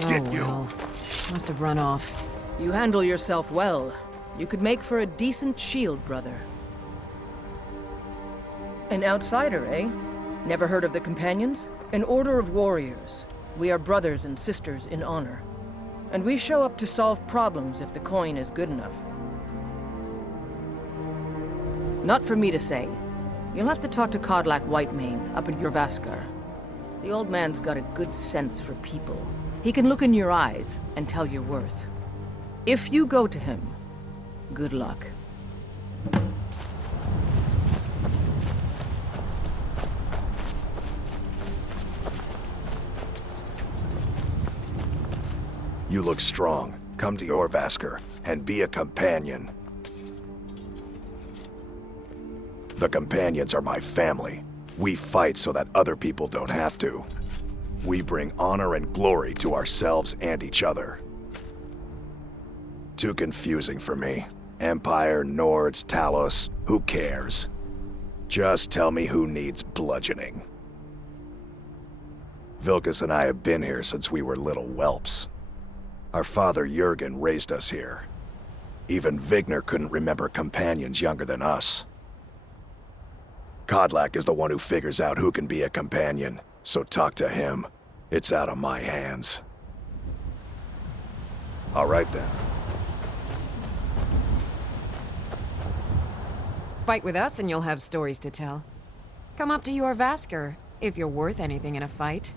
get you! Well. Must have run off. You handle yourself well. You could make for a decent shield, brother. An outsider, eh? Never heard of the Companions? An order of warriors. We are brothers and sisters in honor. And we show up to solve problems if the coin is good enough. Not for me to say. You'll have to talk to Kodlak Whitemane up in Jorvaskar. The old man's got a good sense for people. He can look in your eyes and tell your worth. If you go to him, good luck. You look strong. Come to Jorvaskar and be a companion. The Companions are my family. We fight so that other people don't have to. We bring honor and glory to ourselves and each other. Too confusing for me. Empire, Nords, Talos, who cares? Just tell me who needs bludgeoning. Vilkas and I have been here since we were little whelps. Our father Jurgen raised us here. Even Vigner couldn't remember companions younger than us. Kodlak is the one who figures out who can be a companion, so talk to him. It's out of my hands. All right then. Fight with us and you'll have stories to tell. Come up to Jorvaskar, if you're worth anything in a fight.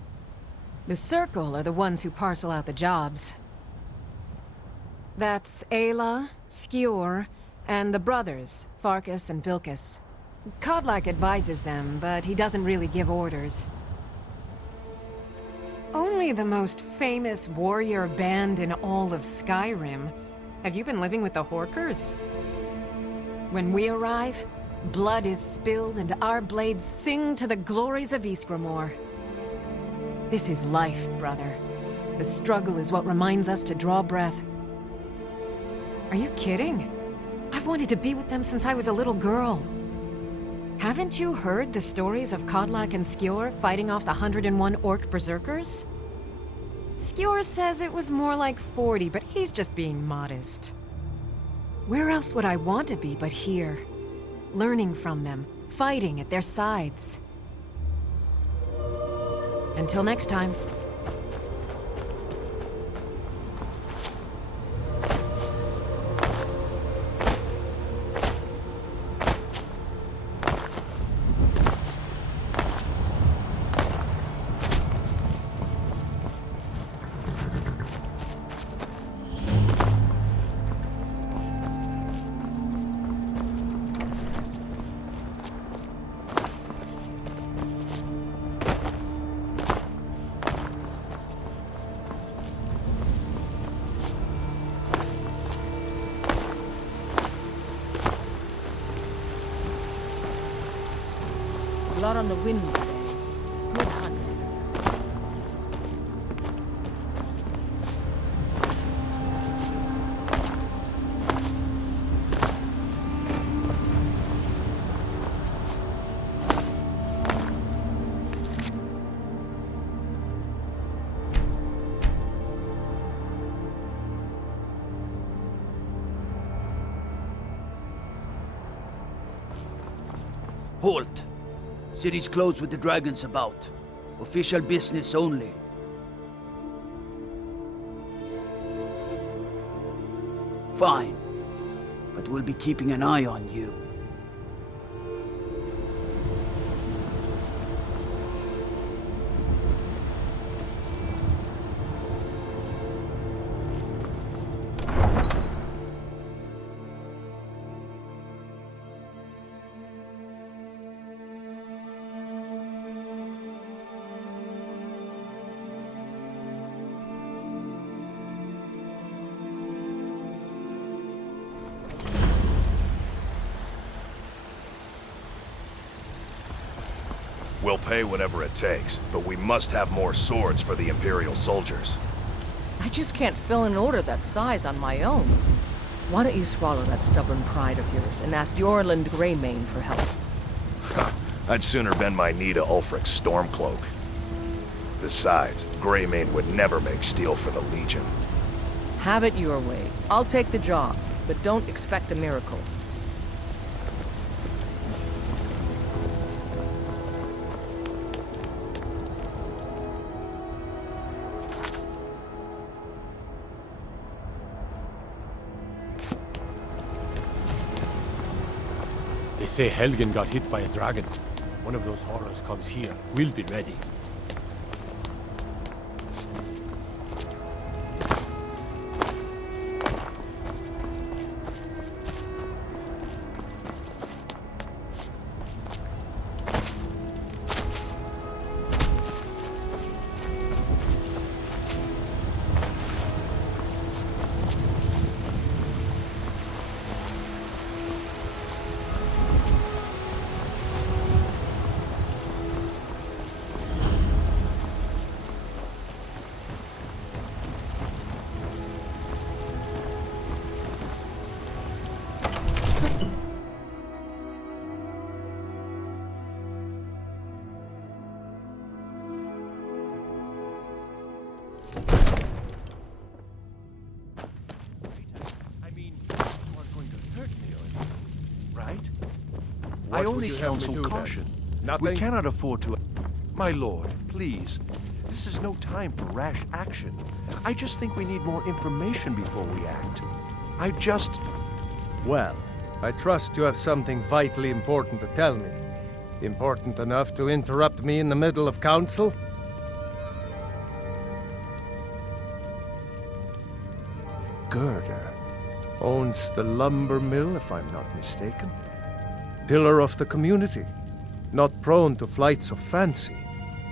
The Circle are the ones who parcel out the jobs. That's Ayla, Skjor, and the brothers, Farkas and Vilkas. Kodlak advises them, but he doesn't really give orders. Only the most famous warrior band in all of Skyrim. Have you been living with the Horkers? When we arrive, blood is spilled and our blades sing to the glories of Ysgramor. This is life, brother. The struggle is what reminds us to draw breath. Are you kidding? I've wanted to be with them since I was a little girl. Haven't you heard the stories of Kodlak and Skjor fighting off the 101 orc berserkers? Skjor says it was more like 40, but he's just being modest. Where else would I want to be but here? Learning from them, fighting at their sides. Until next time. Blood on the wind today. Good hunting. Halt! City's closed with the dragons about. Official business only. Fine. But we'll be keeping an eye on you. We'll pay whatever it takes, but we must have more swords for the Imperial soldiers. I just can't fill an order that size on my own. Why don't you swallow that stubborn pride of yours and ask Jorlund Greymane for help? I'd sooner bend my knee to Ulfric's Stormcloak. Besides, Greymane would never make steel for the Legion. Have it your way. I'll take the job, but don't expect a miracle. They say Helgen got hit by a dragon. One of those horrors comes here. We'll be ready. I only counsel caution. Nothing? We cannot afford to... My lord, please. This is no time for rash action. I just think we need more information before we act. I just... Well, I trust you have something vitally important to tell me. Important enough to interrupt me in the middle of council? Gerda owns the lumber mill, if I'm not mistaken. Pillar of the community, not prone to flights of fancy.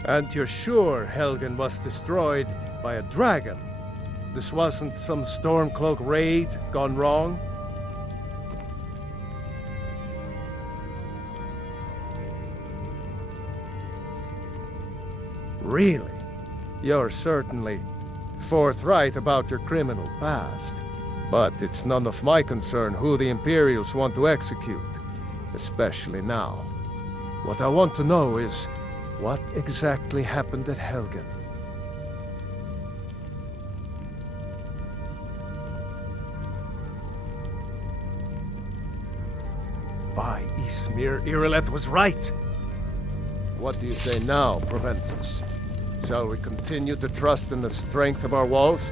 And you're sure Helgen was destroyed by a dragon? This wasn't some Stormcloak raid gone wrong? Really? You're certainly forthright about your criminal past. But it's none of my concern who the Imperials want to execute. Especially now. What I want to know is, what exactly happened at Helgen? By Ysmir, Irileth was right! What do you say now, Proventus? Shall we continue to trust in the strength of our walls?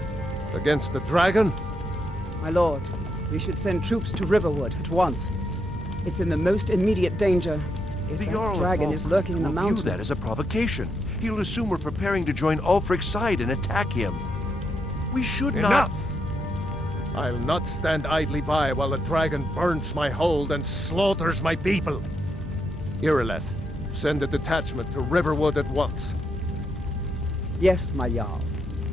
Against the dragon? My lord, we should send troops to Riverwood at once. It's in the most immediate danger. If The that Jarl of dragon is Falkirk lurking in the will mountains... view that as a provocation. He'll assume we're preparing to join Ulfric's side and attack him. We should not... Enough! I'll not stand idly by while the dragon burns my hold and slaughters my people. Irileth, send a detachment to Riverwood at once. Yes, my Jarl.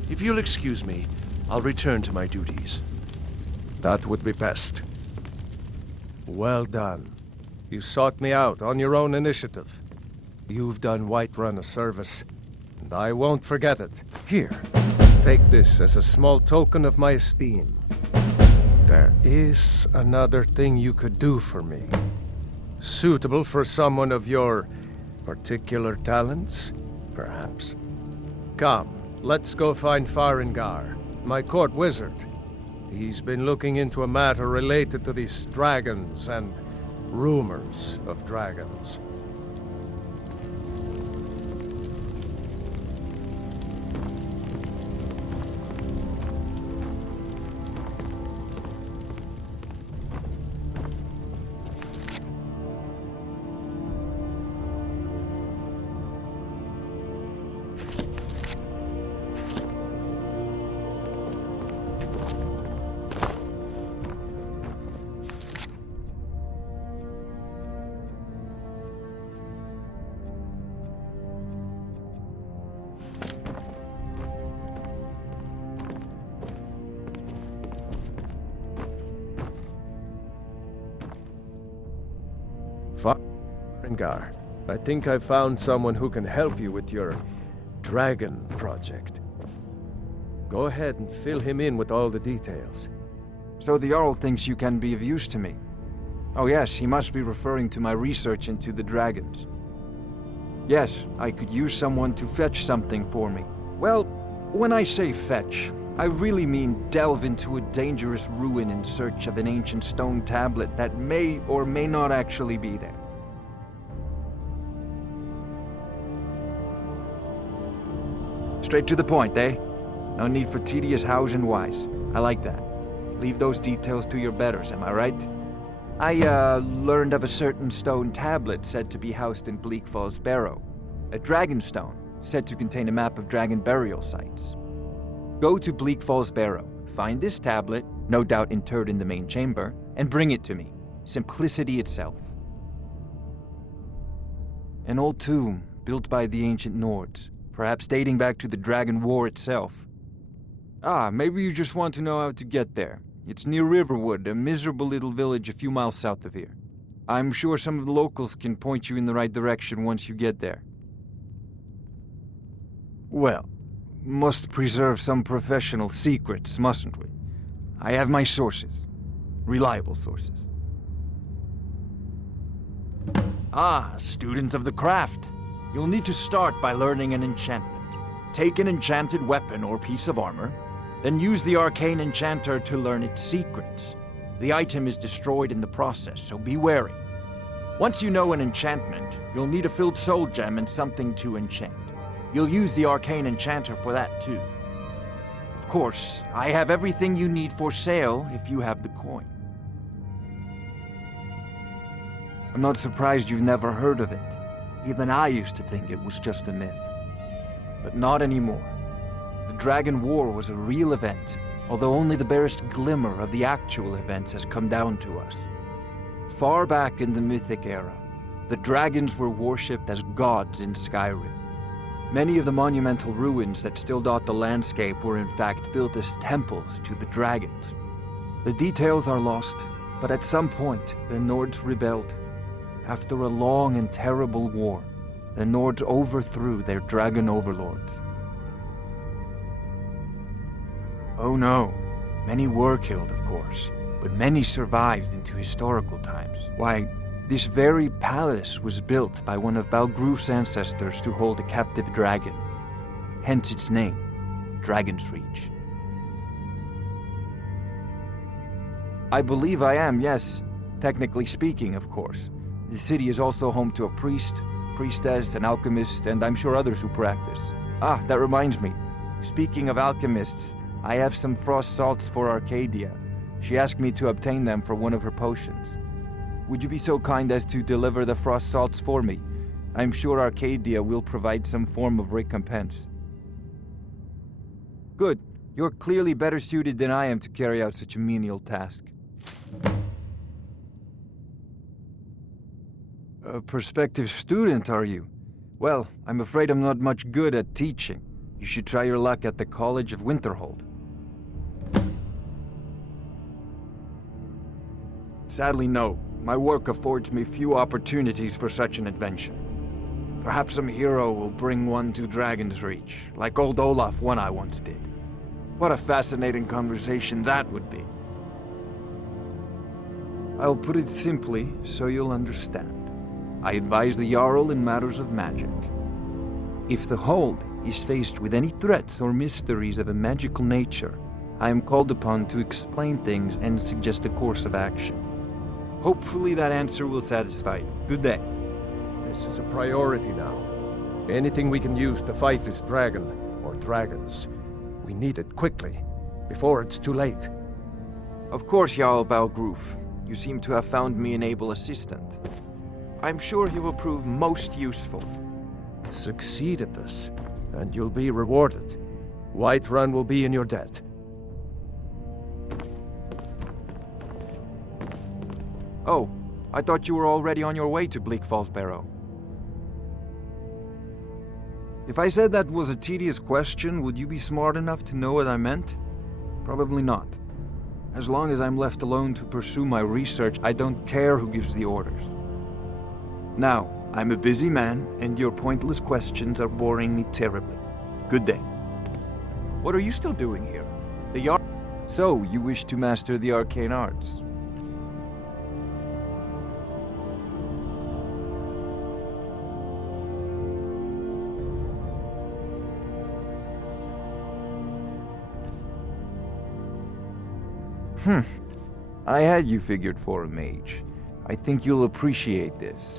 If you'll excuse me, I'll return to my duties. That would be best. Well done. You sought me out on your own initiative. You've done Whiterun a service, and I won't forget it. Here, take this as a small token of my esteem. There is another thing you could do for me. Suitable for someone of your particular talents, perhaps. Come, let's go find Farengar, my court wizard. He's been looking into a matter related to these dragons and rumors of dragons. Farengar, I think I found someone who can help you with your dragon project. Go ahead and fill him in with all the details. So the Jarl thinks you can be of use to me. Oh yes, he must be referring to my research into the dragons. Yes, I could use someone to fetch something for me. Well, when I say fetch, I really mean delve into a dangerous ruin in search of an ancient stone tablet that may or may not actually be there. Straight to the point, eh? No need for tedious hows and whys. I like that. Leave those details to your betters, am I right? I, learned of a certain stone tablet said to be housed in Bleak Falls Barrow. A dragon stone, said to contain a map of dragon burial sites. Go to Bleak Falls Barrow, find this tablet, no doubt interred in the main chamber, and bring it to me. Simplicity itself. An old tomb, built by the ancient Nords, perhaps dating back to the Dragon War itself. Ah, maybe you just want to know how to get there. It's near Riverwood, a miserable little village a few miles south of here. I'm sure some of the locals can point you in the right direction once you get there. Well, must preserve some professional secrets, mustn't we? I have my sources. Reliable sources. Ah, student of the craft. You'll need to start by learning an enchantment. Take an enchanted weapon or piece of armor, then use the arcane enchanter to learn its secrets. The item is destroyed in the process, so be wary. Once you know an enchantment, you'll need a filled soul gem and something to enchant. You'll use the arcane enchanter for that too. Of course, I have everything you need for sale if you have the coin. I'm not surprised you've never heard of it. Even I used to think it was just a myth. But not anymore. The Dragon War was a real event, although only the barest glimmer of the actual events has come down to us. Far back in the Mythic era, the dragons were worshipped as gods in Skyrim. Many of the monumental ruins that still dot the landscape were in fact built as temples to the dragons. The details are lost, but at some point, the Nords rebelled. After a long and terrible war, the Nords overthrew their dragon overlords. Oh no, many were killed, of course, but many survived into historical times. Why, this very palace was built by one of Balgruf's ancestors to hold a captive dragon. Hence its name, Dragon's Reach. I believe I am, yes. Technically speaking, of course. The city is also home to a priest, priestess, an alchemist, and I'm sure others who practice. Ah, that reminds me. Speaking of alchemists, I have some frost salts for Arcadia. She asked me to obtain them for one of her potions. Would you be so kind as to deliver the frost salts for me? I'm sure Arcadia will provide some form of recompense. Good. You're clearly better suited than I am to carry out such a menial task. A prospective student, are you? Well, I'm afraid I'm not much good at teaching. You should try your luck at the College of Winterhold. Sadly, no. My work affords me few opportunities for such an adventure. Perhaps some hero will bring one to Dragon's Reach, like old Olaf one I once did. What a fascinating conversation that would be. I'll put it simply so you'll understand. I advise the Jarl in matters of magic. If the Hold is faced with any threats or mysteries of a magical nature, I am called upon to explain things and suggest a course of action. Hopefully that answer will satisfy you. Good day. This is a priority now. Anything we can use to fight this dragon, or dragons, we need it quickly, before it's too late. Of course, Jarl Balgruf. You seem to have found me an able assistant. I'm sure he will prove most useful. Succeed at this, and you'll be rewarded. Whiterun will be in your debt. Oh, I thought you were already on your way to Bleak Falls Barrow. If I said that was a tedious question, would you be smart enough to know what I meant? Probably not. As long as I'm left alone to pursue my research, I don't care who gives the orders. Now, I'm a busy man, and your pointless questions are boring me terribly. Good day. What are you still doing here? So, you wish to master the arcane arts? I had you figured for a mage. I think you'll appreciate this.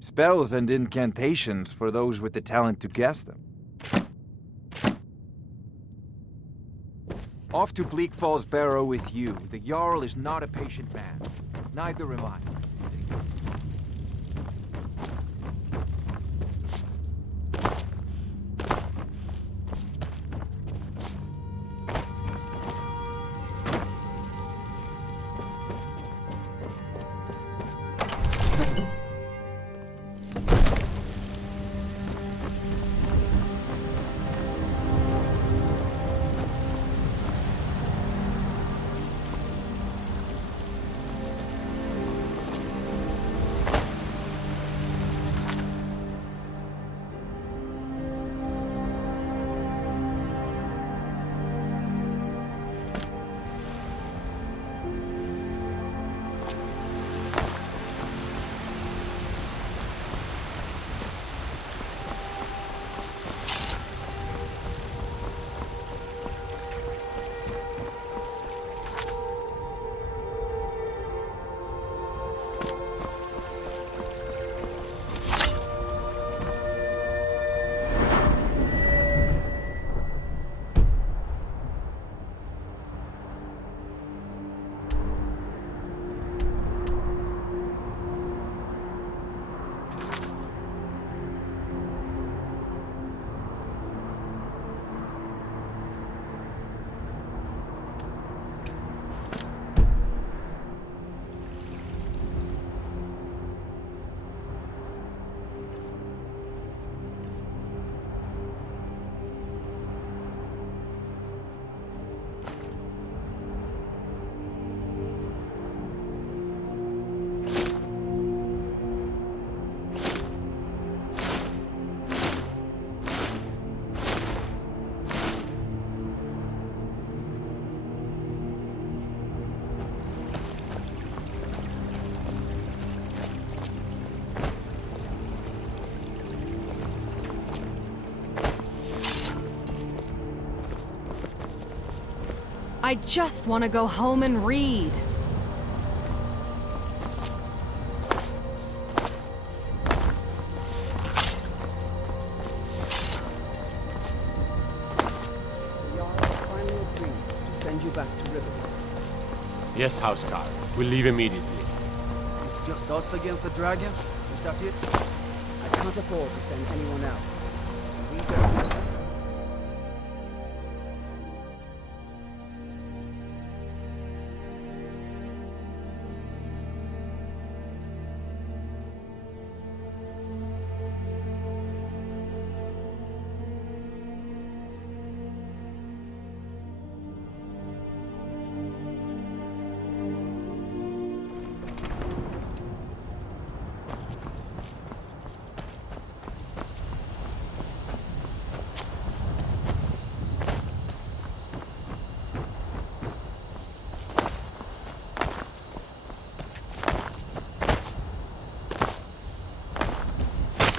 Spells and incantations for those with the talent to guess them. Off to Bleak Falls Barrow with you. The Jarl is not a patient man. Neither am I. I just want to go home and read. The Jarl finally agreed to send you back to Riverwood. Yes, Housecarl. We'll leave immediately. It's just us against the dragon? Is that it? I can't afford to send anyone else. We don't.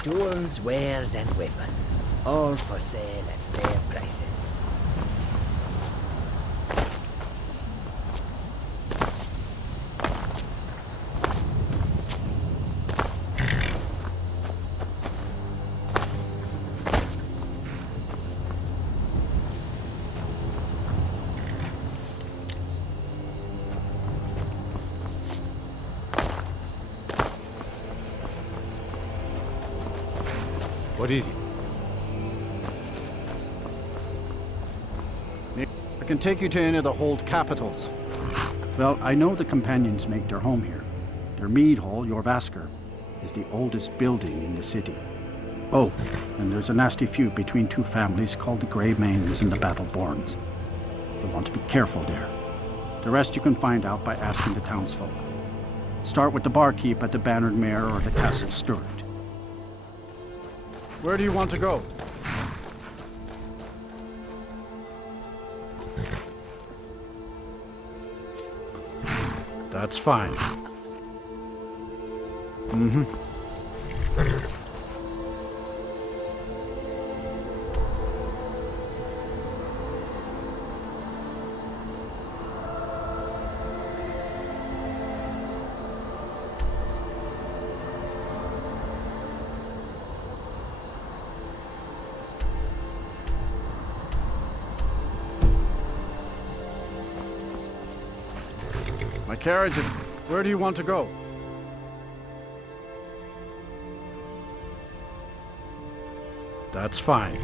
Tools, wares, and weapons, all for sale at fair prices. What is it? I can take you to any of the hold capitals. Well, I know the companions make their home here. Their mead hall, Jorvaskr, is the oldest building in the city. Oh, and there's a nasty feud between two families called the Greymanes and the Battleborns. You'll want to be careful there. The rest you can find out by asking the townsfolk. Start with the barkeep at the Bannered Mare or the Castle Steward. Where do you want to go? That's fine. Mm-hmm. My carriage is... Where do you want to go? That's fine.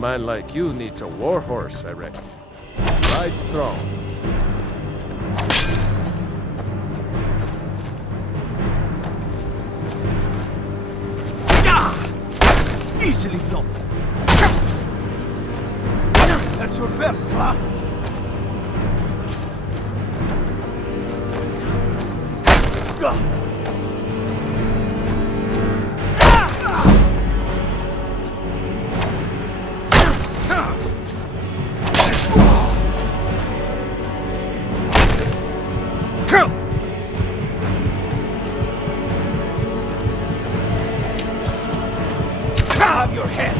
Man like you needs a war horse, I reckon. Ride strong. Easily done. That's your best, huh? have your head!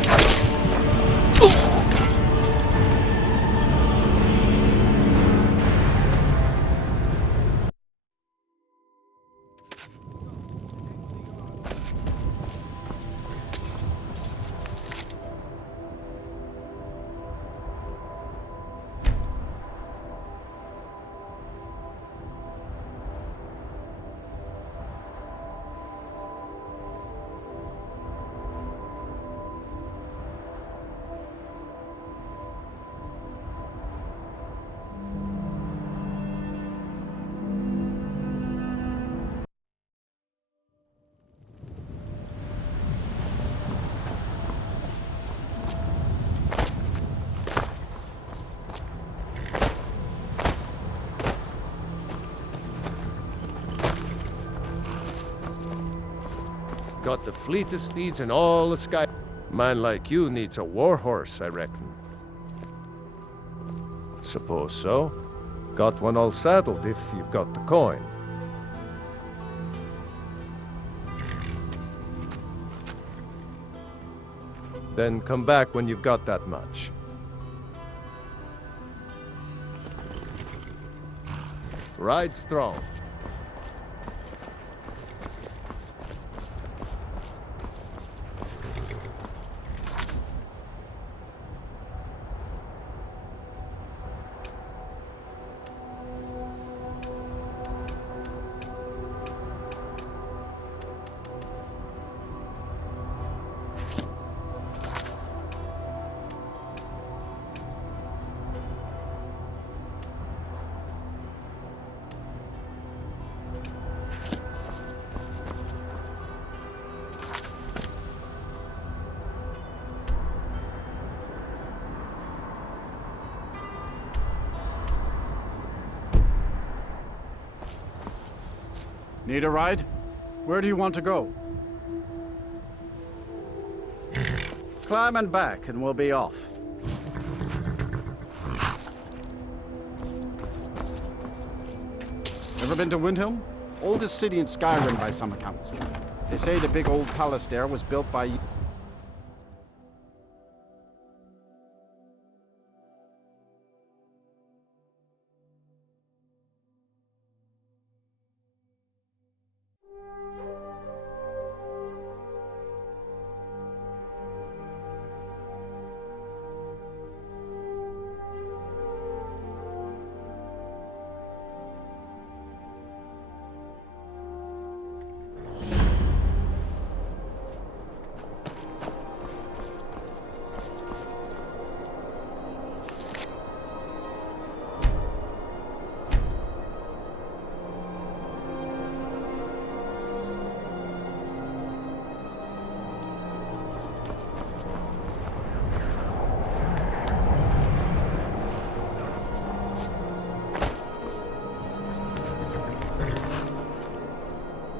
Got the fleetest steeds in all the sky. Man like you needs a war horse, I reckon. Suppose so. Got one all saddled if you've got the coin. Then come back when you've got that much. Ride strong. Need a ride? Where do you want to go? Climb and back and we'll be off. Ever been to Windhelm? Oldest city in Skyrim by some accounts. They say the big old palace there was built by...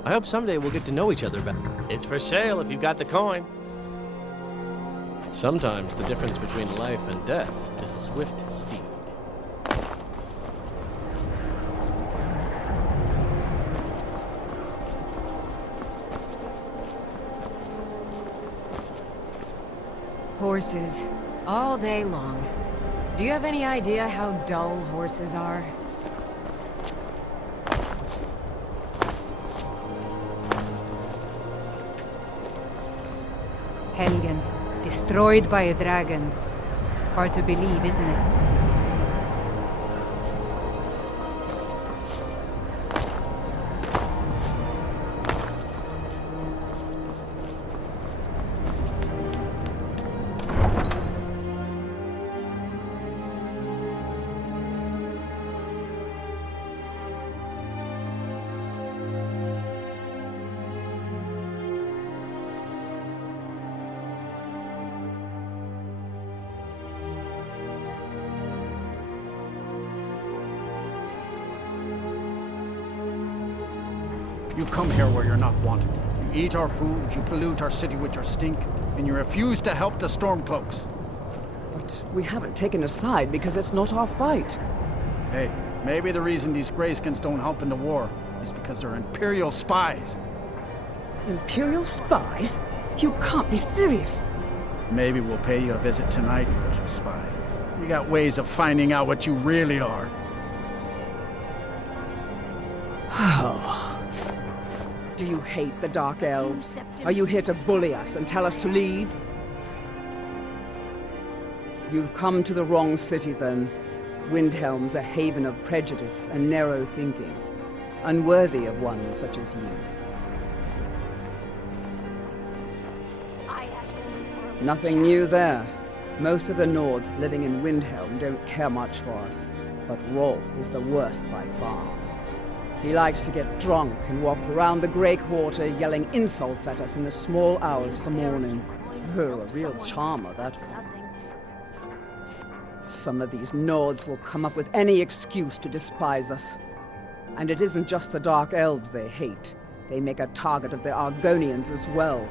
I hope someday we'll get to know each other better. It's for sale if you've got the coin. Sometimes the difference between life and death is a swift steed. Horses, all day long. Do you have any idea how dull horses are? Helgen, destroyed by a dragon. Hard to believe, isn't it? You come here where you're not wanted. You eat our food, you pollute our city with your stink, and you refuse to help the Stormcloaks. But we haven't taken a side because it's not our fight. Hey, maybe the reason these Greyskins don't help in the war is because they're Imperial spies. Imperial spies? You can't be serious. Maybe we'll pay you a visit tonight, little spy. We got ways of finding out what you really are. Do you hate the Dark Elves? Are you here to bully us and tell us to leave? You've come to the wrong city, then. Windhelm's a haven of prejudice and narrow thinking, unworthy of one such as you. Nothing new there. Most of the Nords living in Windhelm don't care much for us, but Rolf is the worst by far. He likes to get drunk and walk around the Grey Quarter yelling insults at us in the small hours of the morning. Oh, a real charmer, that one. Some of these Nords will come up with any excuse to despise us. And it isn't just the Dark Elves they hate. They make a target of the Argonians as well.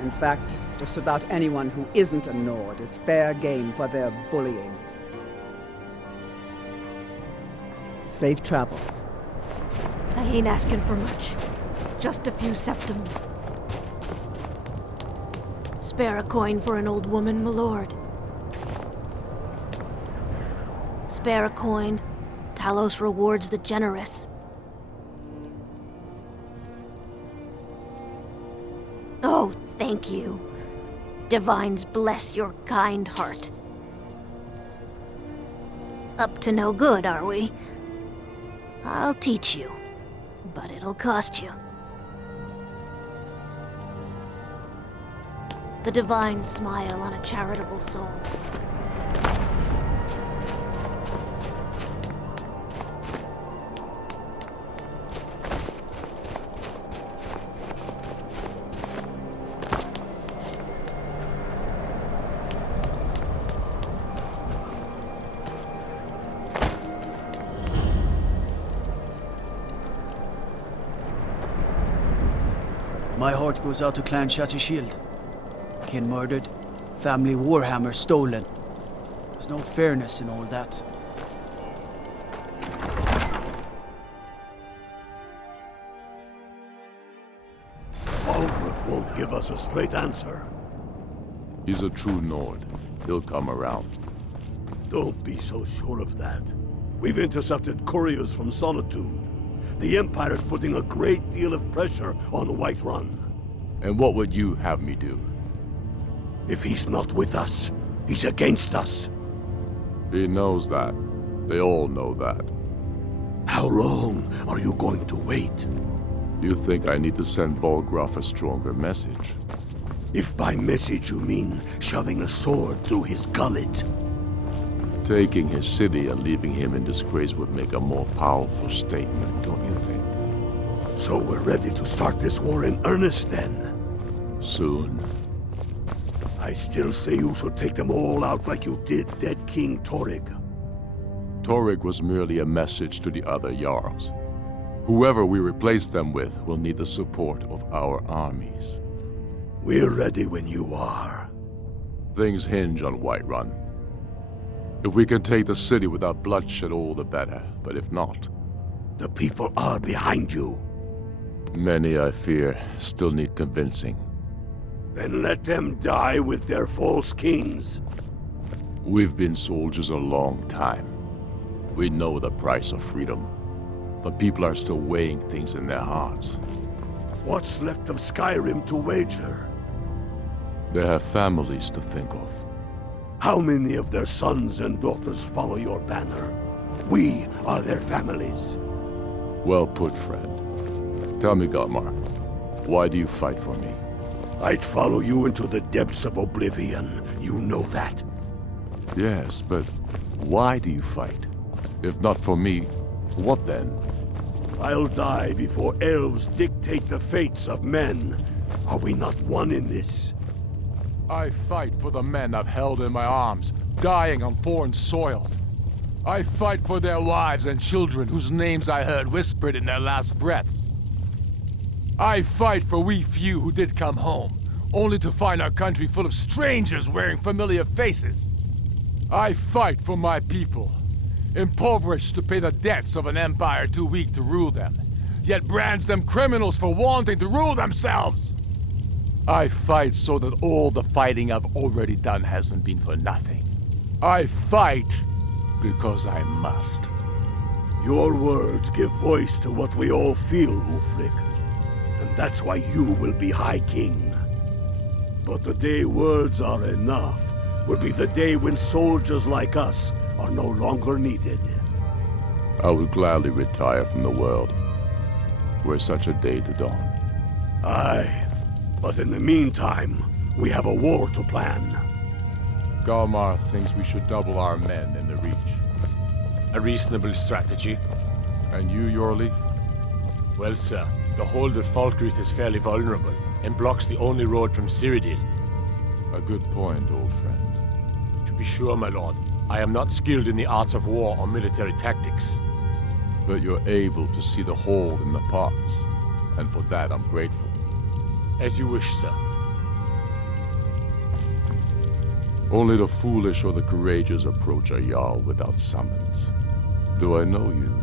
In fact, just about anyone who isn't a Nord is fair game for their bullying. Safe travels. I ain't asking for much. Just a few septims. Spare a coin for an old woman, my lord. Spare a coin. Talos rewards the generous. Oh, thank you. Divines bless your kind heart. Up to no good, are we? I'll teach you, but it'll cost you. The divine smile on a charitable soul. My heart goes out to Clan Shattershield. Kin murdered, family warhammer stolen. There's no fairness in all that. Ulrich won't give us a straight answer. He's a true Nord. He'll come around. Don't be so sure of that. We've intercepted couriers from Solitude. The Empire's putting a great deal of pressure on Whiterun. And what would you have me do? If he's not with us, he's against us. He knows that. They all know that. How long are you going to wait? You think I need to send Bolgraf a stronger message? If by message you mean shoving a sword through his gullet. Taking his city and leaving him in disgrace would make a more powerful statement, don't you think? So we're ready to start this war in earnest then? Soon. I still say you should take them all out like you did dead King Torrig. Torrig was merely a message to the other Jarls. Whoever we replace them with will need the support of our armies. We're ready when you are. Things hinge on Whiterun. If we can take the city without bloodshed, all the better. But if not... The people are behind you. Many, I fear, still need convincing. Then let them die with their false kings. We've been soldiers a long time. We know the price of freedom. But people are still weighing things in their hearts. What's left of Skyrim to wager? They have families to think of. How many of their sons and daughters follow your banner? We are their families. Well put, friend. Tell me, Galmar, why do you fight for me? I'd follow you into the depths of Oblivion. You know that. Yes, but why do you fight? If not for me, what then? I'll die before elves dictate the fates of men. Are we not one in this? I fight for the men I've held in my arms, dying on foreign soil. I fight for their wives and children whose names I heard whispered in their last breaths. I fight for we few who did come home, only to find our country full of strangers wearing familiar faces. I fight for my people, impoverished to pay the debts of an empire too weak to rule them, yet brands them criminals for wanting to rule themselves. I fight so that all the fighting I've already done hasn't been for nothing. I fight because I must. Your words give voice to what we all feel, Ulfric. And that's why you will be High King. But the day words are enough will be the day when soldiers like us are no longer needed. I would gladly retire from the world, were such a day to dawn. Aye, but in the meantime, we have a war to plan. Galmar thinks we should double our men in the Reach. A reasonable strategy. And you, Yorleaf? Well, sir, the hold at Falkreath is fairly vulnerable and blocks the only road from Cyrodiil. A good point, old friend. To be sure, my lord, I am not skilled in the arts of war or military tactics. But you're able to see the hold in the parts, and for that I'm grateful. As you wish, sir. Only the foolish or the courageous approach a Jarl without summons. Do I know you?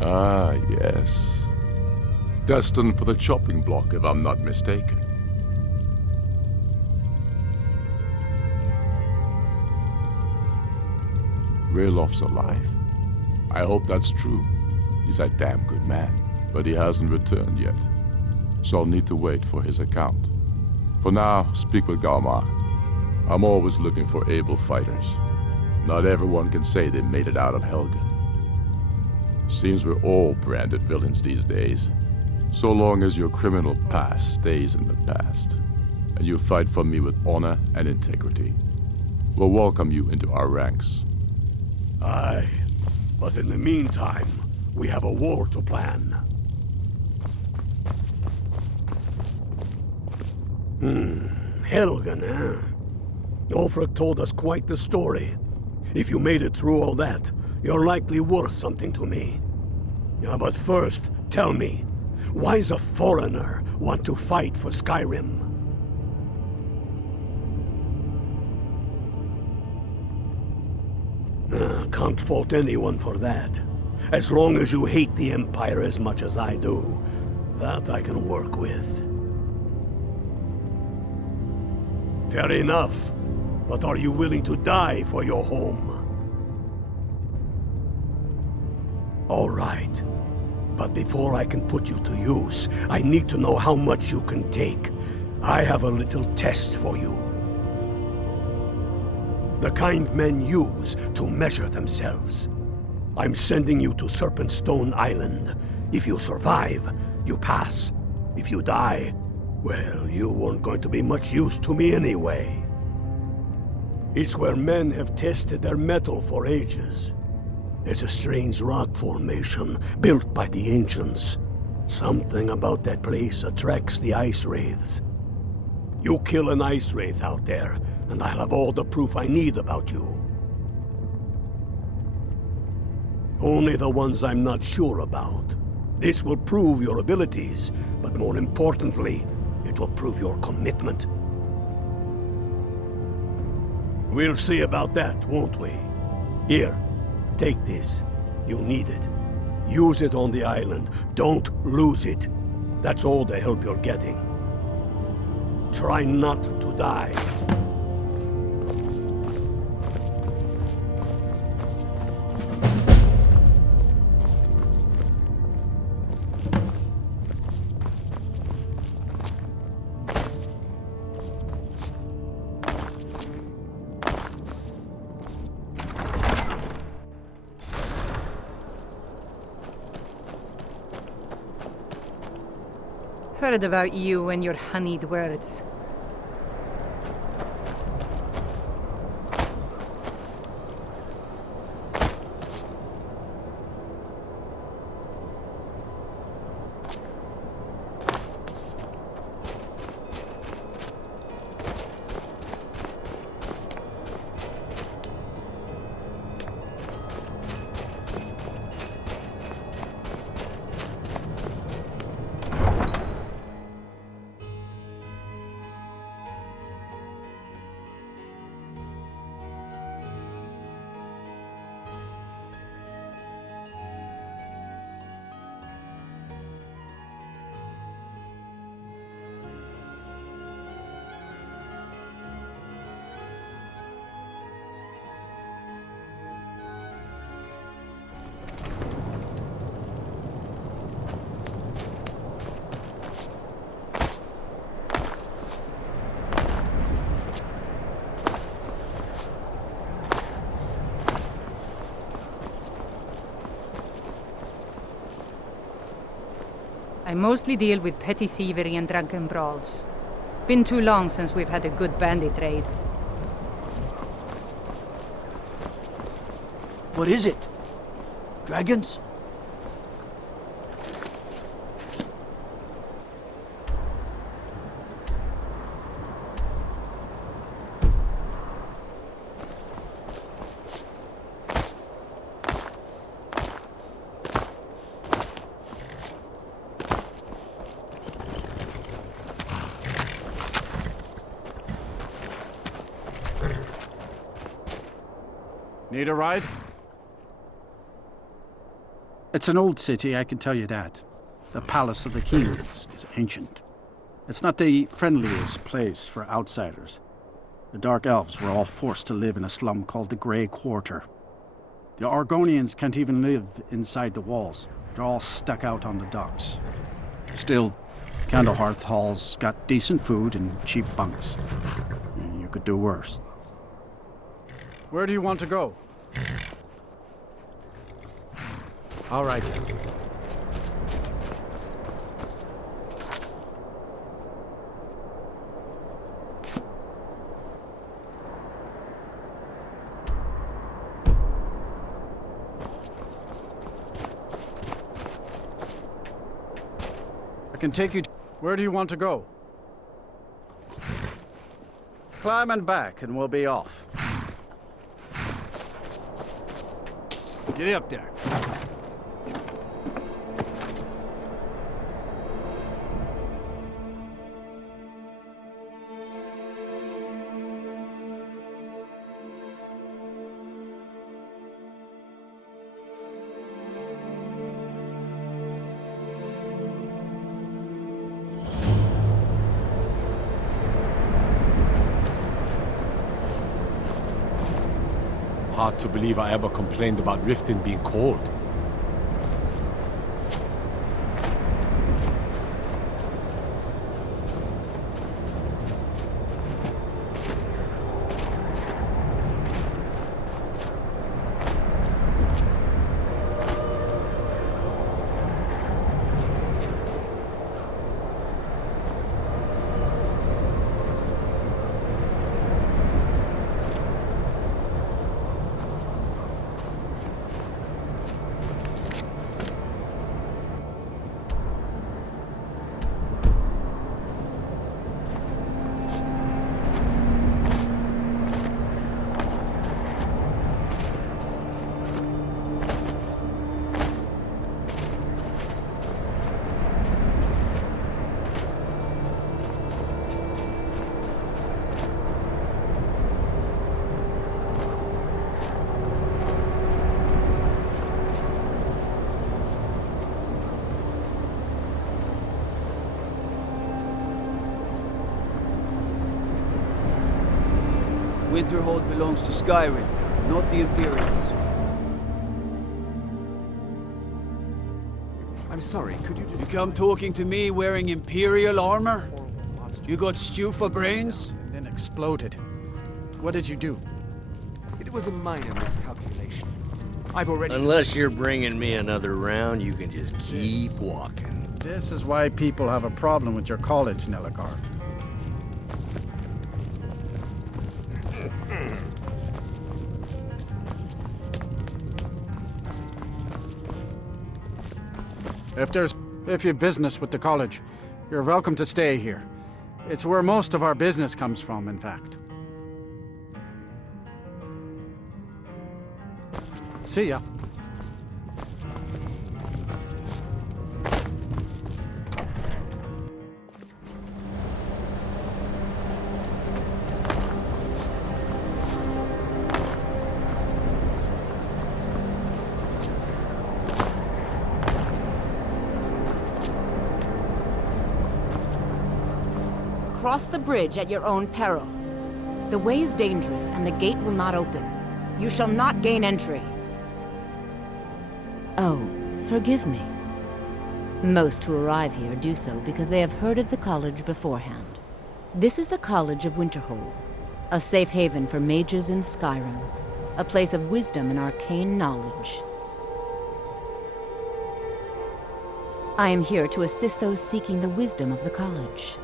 Ah, yes. Destined for the chopping block, if I'm not mistaken. Raylof's alive. I hope that's true. He's a damn good man, but he hasn't returned yet. So I'll need to wait for his account. For now, speak with Galmar. I'm always looking for able fighters. Not everyone can say they made it out of Helgen. Seems we're all branded villains these days. So long as your criminal past stays in the past, and you fight for me with honor and integrity, we'll welcome you into our ranks. Aye, but in the meantime, we have a war to plan. Helgen, eh? Ulfric told us quite the story. If you made it through all that, you're likely worth something to me. Yeah, but first, tell me, why does a foreigner want to fight for Skyrim? Can't fault anyone for that. As long as you hate the Empire as much as I do, that I can work with. Fair enough, but are you willing to die for your home? All right, but before I can put you to use, I need to know how much you can take. I have a little test for you. The kind men use to measure themselves. I'm sending you to Serpentstone Island. If you survive, you pass. If you die, well, you weren't going to be much use to me anyway. It's where men have tested their metal for ages. There's a strange rock formation built by the ancients. Something about that place attracts the ice wraiths. You kill an ice wraith out there, and I'll have all the proof I need about you. Only the ones I'm not sure about. This will prove your abilities, but more importantly, it will prove your commitment. We'll see about that, won't we? Here, take this. You'll need it. Use it on the island. Don't lose it. That's all the help you're getting. Try not to die. Heard about you and your honeyed words. Mostly deal with petty thievery and drunken brawls. Been too long since we've had a good bandit raid. What is it? Dragons? Need a ride? It's an old city, I can tell you that. The Palace of the Kings is ancient. It's not the friendliest place for outsiders. The Dark Elves were all forced to live in a slum called the Grey Quarter. The Argonians can't even live inside the walls. They're all stuck out on the docks. Still, Candlehearth Hall's got decent food and cheap bunks. You could do worse. Where do you want to go? All right. I can take you to... Where do you want to go? Climb and back and we'll be off. Get up there. Hard to believe I ever complained about Riften being cold. Winterhold belongs to Skyrim, not the Imperials. I'm sorry, could you just... You come talking to me wearing Imperial armor? You got stew for brains? And then exploded. What did you do? It was a minor miscalculation. I've already... Unless you're bringing me another round, you can just keep walking. This is why people have a problem with your college, Nelligar. If you've business with the college, you're welcome to stay here. It's where most of our business comes from, in fact. See ya. Cross the bridge at your own peril. The way is dangerous, and the gate will not open. You shall not gain entry. Oh, forgive me. Most who arrive here do so because they have heard of the college beforehand. This is the College of Winterhold, a safe haven for mages in Skyrim, a place of wisdom and arcane knowledge. I am here to assist those seeking the wisdom of the college.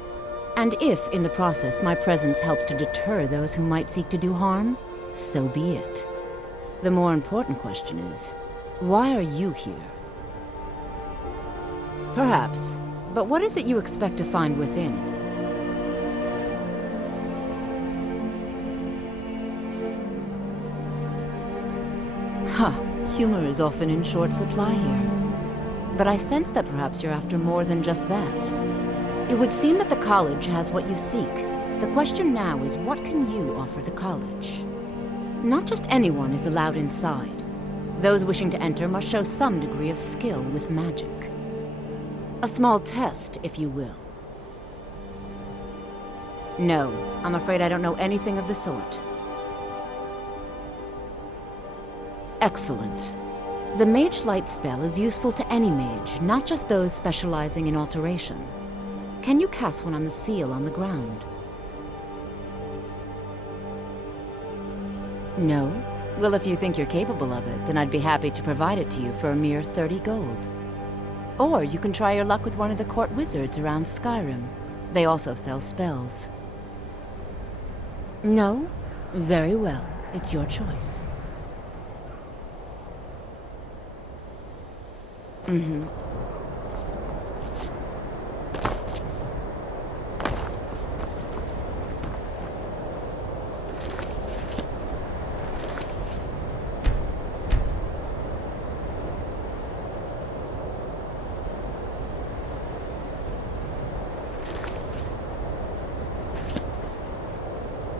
And if, in the process, my presence helps to deter those who might seek to do harm, so be it. The more important question is, why are you here? Perhaps, but what is it you expect to find within? Huh, humor is often in short supply here. But I sense that perhaps you're after more than just that. It would seem that the college has what you seek. The question now is, what can you offer the college? Not just anyone is allowed inside. Those wishing to enter must show some degree of skill with magic. A small test, if you will. No, I'm afraid I don't know anything of the sort. Excellent. The Mage Light spell is useful to any mage, not just those specializing in alteration. Can you cast one on the seal on the ground? No? Well, if you think you're capable of it, then I'd be happy to provide it to you for a mere 30 gold. Or you can try your luck with one of the court wizards around Skyrim. They also sell spells. No? Very well. It's your choice. Mm-hmm.